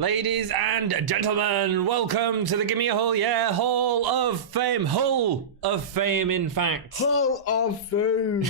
Ladies and gentlemen, welcome to the Gimme a Hole, yeah, Hall of Fame. Hall of Fame, in fact. Hall of Fame.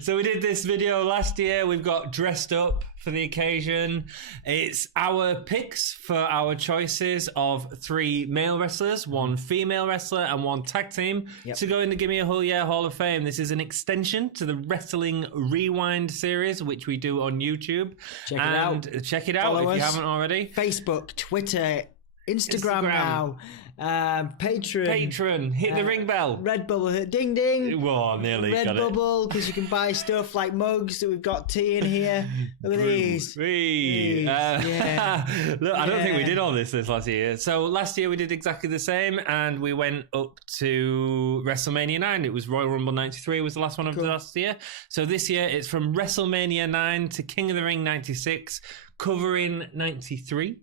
So we did this video last year. We've got dressed up for the occasion. It's our picks for our choices of 3 male wrestlers, 1 female wrestler, and 1 tag team to go in the Gimme a Hole, yeah, Hall of Fame. This is an extension to the Wrestling Rewind series, which we do on YouTube. Check it out Follow if you us. haven't already. Facebook, Twitter, Instagram now. Patreon. Hit the ring bell. Redbubble, ding ding. Whoa, nearly got it. Redbubble, because you can buy stuff like mugs that we've got tea in here. Look at these. Look, I don't think we did all this last year. So last year we did exactly the same, and we went up to WrestleMania 9. It was Royal Rumble 93 was the last one of the last year. So this year it's from WrestleMania 9 to King of the Ring 96, covering 93.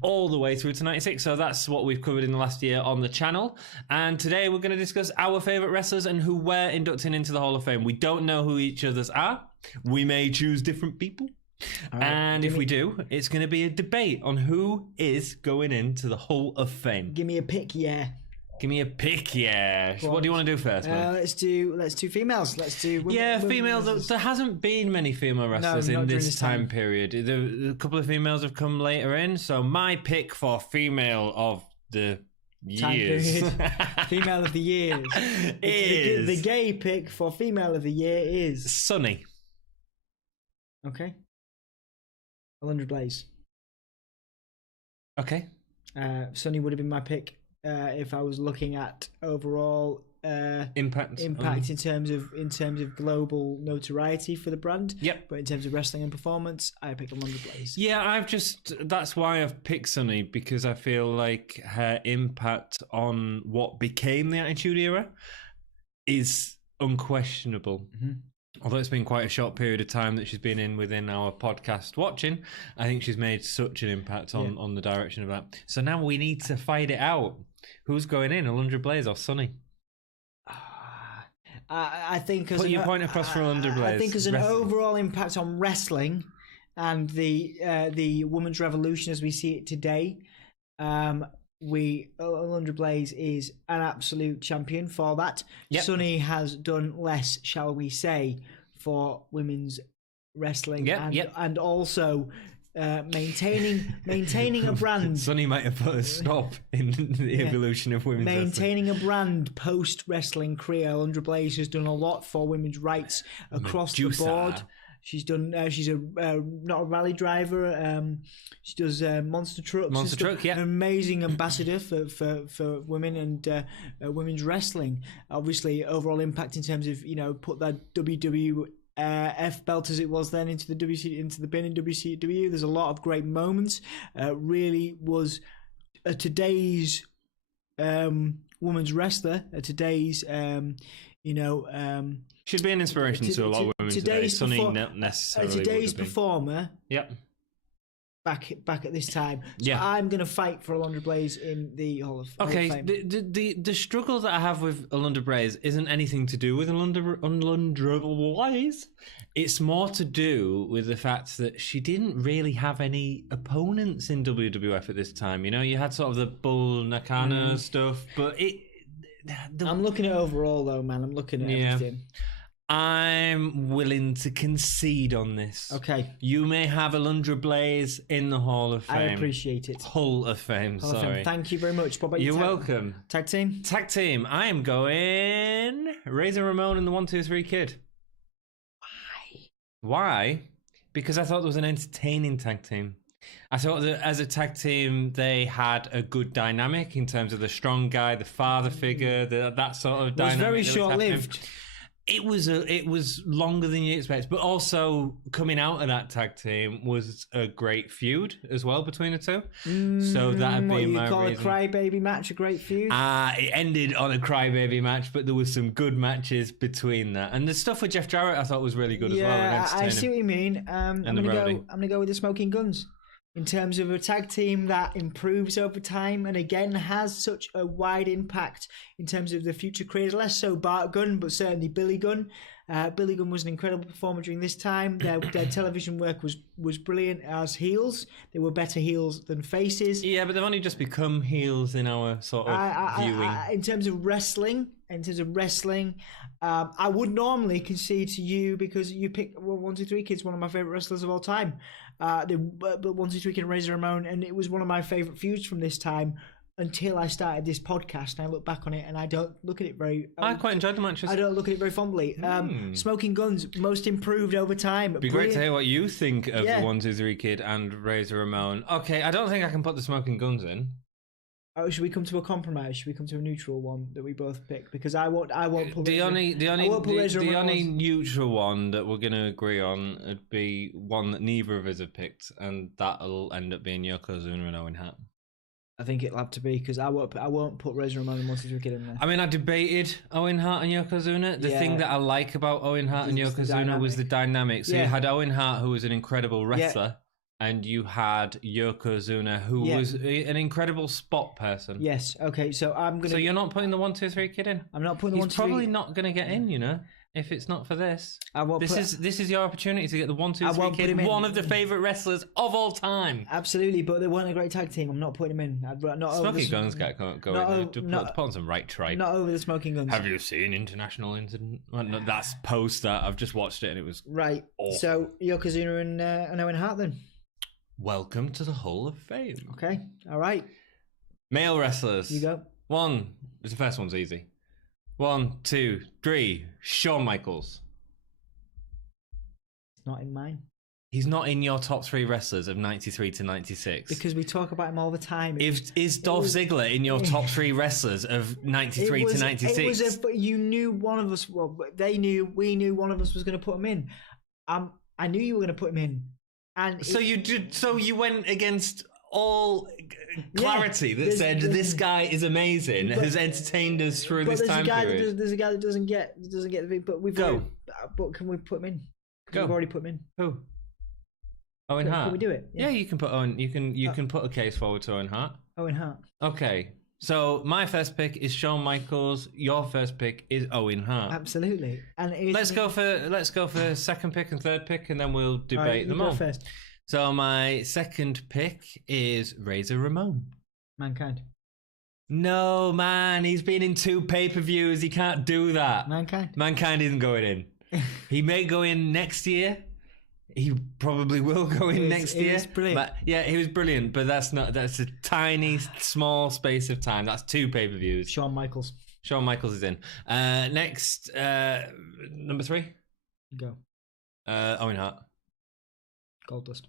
All the way through to 96. So that's what we've covered in the last year on the channel. And today we're going to discuss our favourite wrestlers and who we're inducting into the Hall of Fame. We don't know who each other's are. We may choose different people. And if we do, it's going to be a debate on who is going into the Hall of Fame. Give me a pick, yeah. Give me a pick, yeah. What do you want to do first, man? Let's do females. Let's do women, females. There hasn't been many female wrestlers in this time period. A couple of females have come later in. So my pick for female of the years, female of the years, is the gay pick for female of the year is Sunny. Okay. Alundra Blaze. Okay. Sunny would have been my pick. If I was looking at overall impact in terms of global notoriety for the brand, but in terms of wrestling and performance, I picked Alundra Blaze. Yeah, that's why I've picked Sunny, because I feel like her impact on what became the Attitude Era is unquestionable. Although it's been quite a short period of time that she's been within our podcast watching, I think she's made such an impact on the direction of that. So now we need to fight it out. Who's going in, Alundra Blaze or Sunny? I think put your point across for Alundra Blaze. I think as an overall impact on wrestling and the women's revolution as we see it today, Alundra Blaze is an absolute champion for that. Sunny has done less, shall we say, for women's wrestling and also maintaining a brand. Sunny might have put a stop in the evolution of women's maintaining a brand post wrestling career. Alundra Blaze has done a lot for women's rights across the board. She's done. She's not a rally driver. She does monster trucks. Monster truck, An amazing ambassador for women and women's wrestling. Obviously, overall impact in terms of put that WWF belt as it was then into the bin in WCW. There's a lot of great moments. Really was today's women's wrestler. Today's should be an inspiration to a lot of women today. Sunny not necessarily. Today's performer. Back at this time. So I'm going to fight for Alundra Blaze in the Hall of Fame. The struggle that I have with Alundra Blaze isn't anything to do with Alundra Blaze. It's more to do with the fact that she didn't really have any opponents in WWF at this time. You had sort of the Bull Nakano stuff, but I'm looking at overall though, man. I'm looking at everything. I'm willing to concede on this. Okay. You may have Alundra Blaze in the Hall of Fame. I appreciate it. Hall of Fame, Hall of Fame. Thank you very much. What about You're welcome. Tag team? Tag team. I am going Razor Ramon and the 1-2-3 Kid. Why? Because I thought there was an entertaining tag team. I thought that as a tag team, they had a good dynamic in terms of the strong guy, the father figure, that sort of dynamic. It was very short-lived. It was longer than you expect, but also coming out of that tag team was a great feud as well between the two. So that'd be my reason. What you call a crybaby match a great feud? It ended on a crybaby match, but there was some good matches between that, and the stuff with Jeff Jarrett I thought was really good as well. Yeah, I see what you mean. I'm gonna go with the Smoking Guns. In terms of a tag team that improves over time and again has such a wide impact in terms of the future careers, less so Bart Gunn, but certainly Billy Gunn. Billy Gunn was an incredible performer during this time. Their television work was brilliant as heels. They were better heels than faces. Yeah, but they've only just become heels in our sort of viewing. In terms of wrestling, I would normally concede to you because you picked 1, 2, 3 Kid's one of my favorite wrestlers of all time. But 1, 2, 3 Kid and Razor Ramon, and it was one of my favorite feuds from this time. Until I started this podcast, and I look back on it, and I don't look at it very. I quite enjoyed the matches. I don't look at it very fondly. Smoking Guns, most improved over time. It'd be great to hear what you think of the 1, 2, 3 Kid and Razor Ramon. Okay, I don't think I can put the Smoking Guns in. Oh, should we come to a compromise? Should we come to a neutral one that we both pick? Because I won't put the only neutral one that we're going to agree on would be one that neither of us have picked, and that'll end up being Yokozuna and Owen Hart. I think it'll have to be because I won't put Razor Ramon and 1, 2, 3 Kid in there. I mean, I debated Owen Hart and Yokozuna. The thing that I like about Owen Hart and Yokozuna was the dynamic. So you had Owen Hart, who was an incredible wrestler, and you had Yokozuna, who was an incredible spot person. Yes. Okay. So I'm gonna. So you're not putting the 1, 2, 3 Kid in. I'm not putting the 1, 2, 3. He's probably not going to get in. You know. If it's not for this, this is your opportunity to get the 1, 2, 3 Kid, one of the favorite wrestlers of all time. Absolutely, but they weren't a great tag team. I'm not putting them in. Smoking Guns can't go in. Put on some right tripe. Not over the Smoking Guns. Have you seen International Incident? Well, no, that's post that. I've just watched it and it was right. Awful. So Yokozuna and Owen Hart then. Welcome to the Hall of Fame. Okay. All right. Male wrestlers. You go. The first one's easy. 1, 2, 3. Shawn Michaels. It's not in mine. He's not in your top 3 wrestlers of 93 to 96. Because we talk about him all the time. Is Dolph Ziggler in your top 3 wrestlers of 93 to 96? But you knew one of us. Well, we knew one of us was going to put him in. I knew you were going to put him in. And so you went against all clarity that said this guy is amazing, has entertained us through this time period. There's a guy that doesn't get the but we've but can we put him in? We've already put him in. Who? Owen Hart. Can we do it? Yeah, you can put Owen. You can put a case forward to Owen Hart. Owen Hart. Okay. So my first pick is Shawn Michaels. Your first pick is Owen Hart. Absolutely. And let's go for second pick and third pick, and then we'll debate them all. First. So my second pick is Razor Ramon. Mankind. No, man, he's been in 2 pay-per-views. He can't do that. Mankind isn't going in. He may go in next year. He probably will go in next year. He was brilliant. But, yeah, he was brilliant, but that's a tiny, small space of time. That's 2 pay-per-views. Shawn Michaels is in. Next, number 3. Go. Owen Hart. Goldust.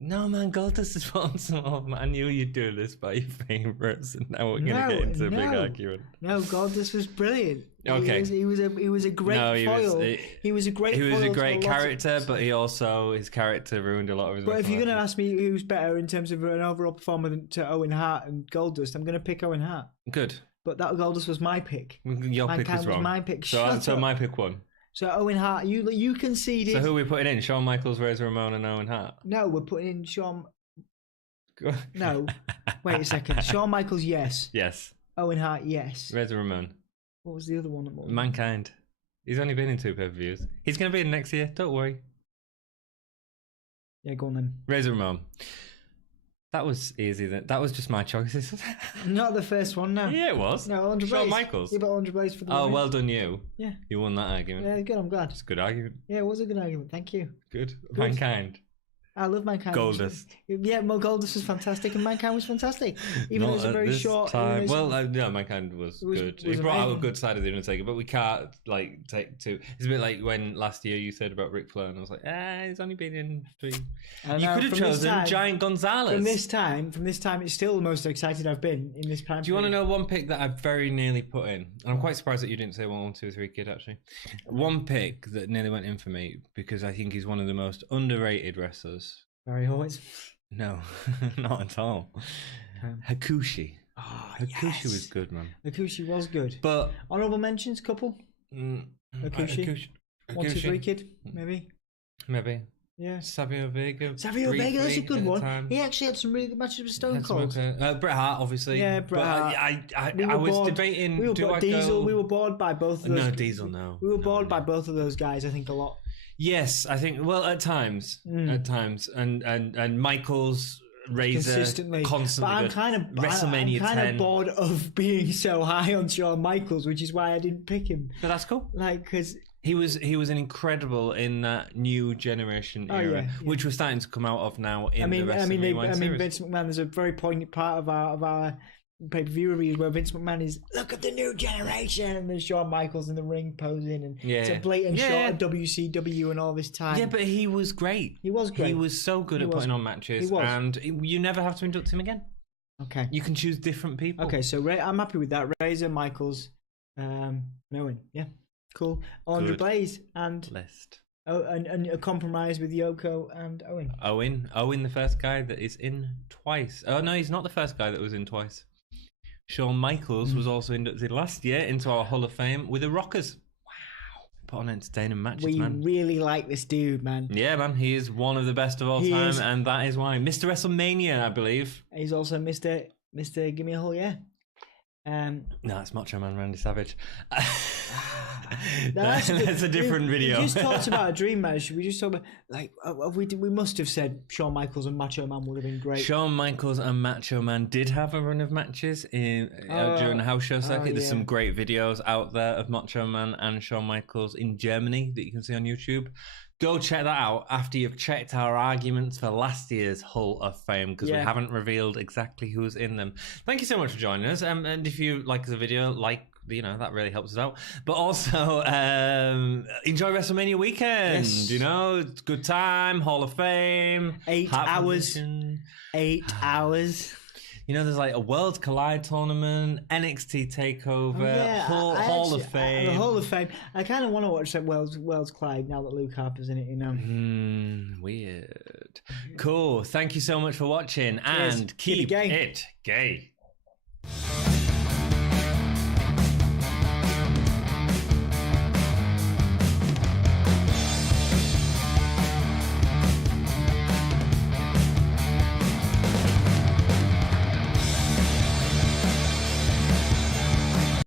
No, man, Goldust is on some of them. I knew you'd do this by your favourites, and now we're going to get into a big argument. No, Goldust was brilliant. Okay. He was a great foil. He was a great character, but his character ruined a lot of his. But if you're going to ask me who's better in terms of an overall performer to Owen Hart and Goldust, I'm going to pick Owen Hart. Good. But that Goldust was my pick. Your pick was wrong. My pick. So my pick won. So Owen Hart, you conceded. So who are we putting in? Shawn Michaels, Razor Ramon, and Owen Hart? No, we're putting in Shawn. No, wait a second. Shawn Michaels, yes. Yes. Owen Hart, yes. Razor Ramon. What was the other one? Mankind. He's only been in 2 pay-per-views. He's going to be in next year. Don't worry. Yeah, go on then. Razor Ramon. That was easy. That was just my choices. Not the first one, no. Yeah, it was. No, 100 Shawn Michaels. Yeah, but 100 Blaze for the Oh, well done you. Yeah. You won that argument. Yeah, good, I'm glad. It's a good argument. Yeah, it was a good argument. Thank you. Good. Mankind. I love Mankind. Goldust. Yeah, Goldust was fantastic, and Mankind was fantastic. Even though it was a very short time. Mankind was good. He brought out a good side of the Undertaker, but we can't take 2. It's a bit like when last year you said about Ric Flair, and I was like, he's only been in 3. You could have chosen Giant Gonzalez. From this time, it's still the most excited I've been in this time. Do you want to know one pick that I very nearly put in? And I'm quite surprised that you didn't say 1, 2, 3 Kid, actually. One pick that nearly went in for me because I think he's one of the most underrated wrestlers. Barry Horowitz? No, not at all. Hakushi. Oh, Hakushi was good, man. Hakushi was good. But honourable mentions, couple? Hakushi. 1, 2, 3 Kid, maybe? Maybe. Yeah. Savio Vega. Savio Vega, that's a good one. Time. He actually had some really good matches with Stone Cold. Bret Hart, obviously. Yeah, Bret Hart. I was debating. We were bored. Diesel. We were bored by both of those. No, Diesel. No. We were bored by both of those guys. I think a lot. Yes, I think. Well, at times, and Michaels. Razor Consistently, constantly. But I'm kind of WrestleMania 10. Bored of being so high on Shawn Michaels, which is why I didn't pick him. But that's cool. Like, because he was an incredible in that new generation era, which we're starting to come out of now. In the WrestleMania series. Vince McMahon. There's a very poignant part of our pay-per-view reviews where Vince McMahon is, look at the new generation, and there's Shawn Michaels in the ring posing, and it's a blatant shot of WCW and all this time. Yeah, but he was great. He was great. He was so good at putting on matches, and you never have to induct him again. Okay. You can choose different people. Okay, so I'm happy with that. Razor, Michaels, Owen. Yeah, cool. Andre Blaze and list. Oh, and a compromise with Yoko and Owen. Owen, the first guy that is in twice. Oh no, he's not the first guy that was in twice. Shawn Michaels was also inducted last year into our Hall of Fame with the Rockers. Wow. Put on entertaining matches, man. We really like this dude, man. Yeah, man. He is one of the best of all time, and that is why. Mr. WrestleMania, I believe. He's also Mr. Gimme a Hole, yeah. No, it's Macho Man Randy Savage. That's a different video. We just talked about a dream match. We just talked about, like, we must have said Shawn Michaels and Macho Man would have been great. Shawn Michaels and Macho Man did have a run of matches during the house show circuit. There's some great videos out there of Macho Man and Shawn Michaels in Germany that you can see on YouTube. Go check that out after you've checked our arguments for last year's Hall of Fame, because we haven't revealed exactly who's in them. Thank you so much for joining us. And if you like the video, that really helps us out. But also, enjoy WrestleMania weekend. Yes. It's a good time. Hall of Fame. 8 hours. 8 hours. There's like a World Collide tournament, NXT Takeover, Hall of Fame. The Hall of Fame. I kind of want to watch that World's Collide now that Luke Harper's in it. Weird. Cool. Thank you so much for watching, and keep it gay.